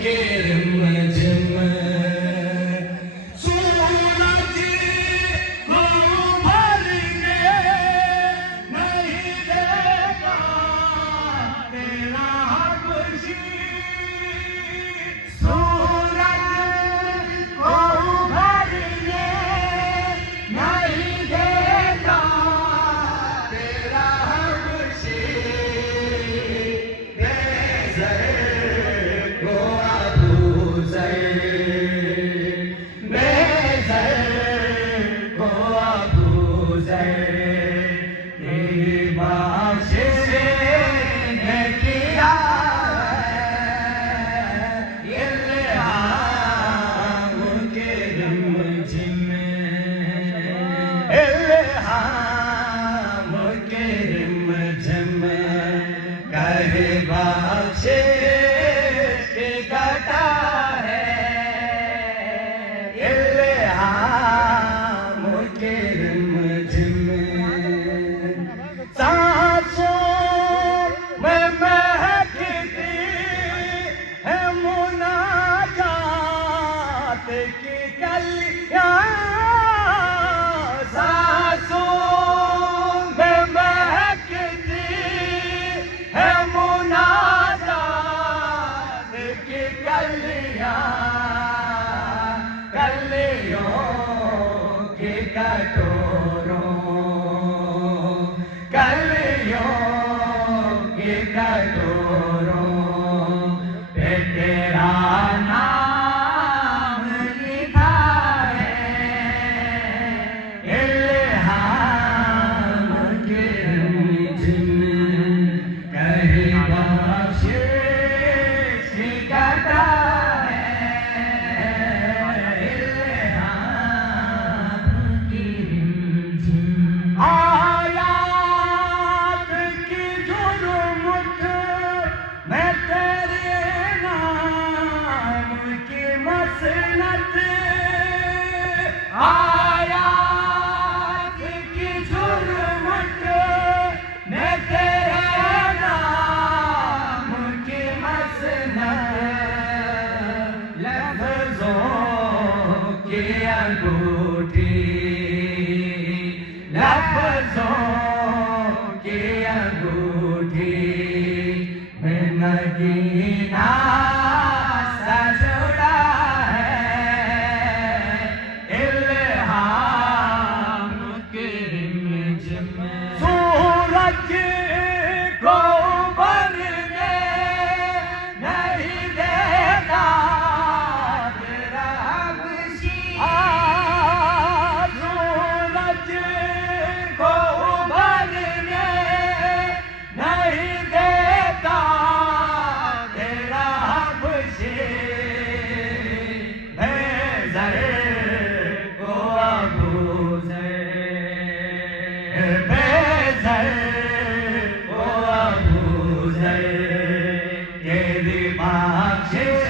के रिमझिम सूरज को भरने नहीं देगा तेरा खुशी सूरज को भरने नहीं देगा तेरा खुशी बेज़र को अबूज़र बेज़र को अबूज़र तेरी बख्शिश ने किया इल्हाम के रिमझिम इल्हाम के रिमझिम करे बख्शिश की घटा है इल्हाम के रिमझिम सांसों में महकती है मुनाजात की कलियां सांसों में महकती है मुनाजात की कलियां कलियों के कटोरों कलियों के कटोरों पे तेरा नाम लिखा है इल्हाम के रिमझिम कहे बख्शिश की घटा है इल्हाम की रिमझिम आयात की जुर्मुत मैं तेरे नाम की मसनत आयात की जुर्मुत मैं तेरे नाम की मसनत लफ्ज़ों की अंगूठी लफ्ज़ों की अंगूठी में नगीना सा जुड़ा है इल्हाम के रिमझिम सूरज को भरने नहीं देगा तेरा खुशी सूरज को भरने नहीं देगा तेरा खुशी बेज़र को अबूज़र बेज़र को अबूज़र तेरी बख्शिश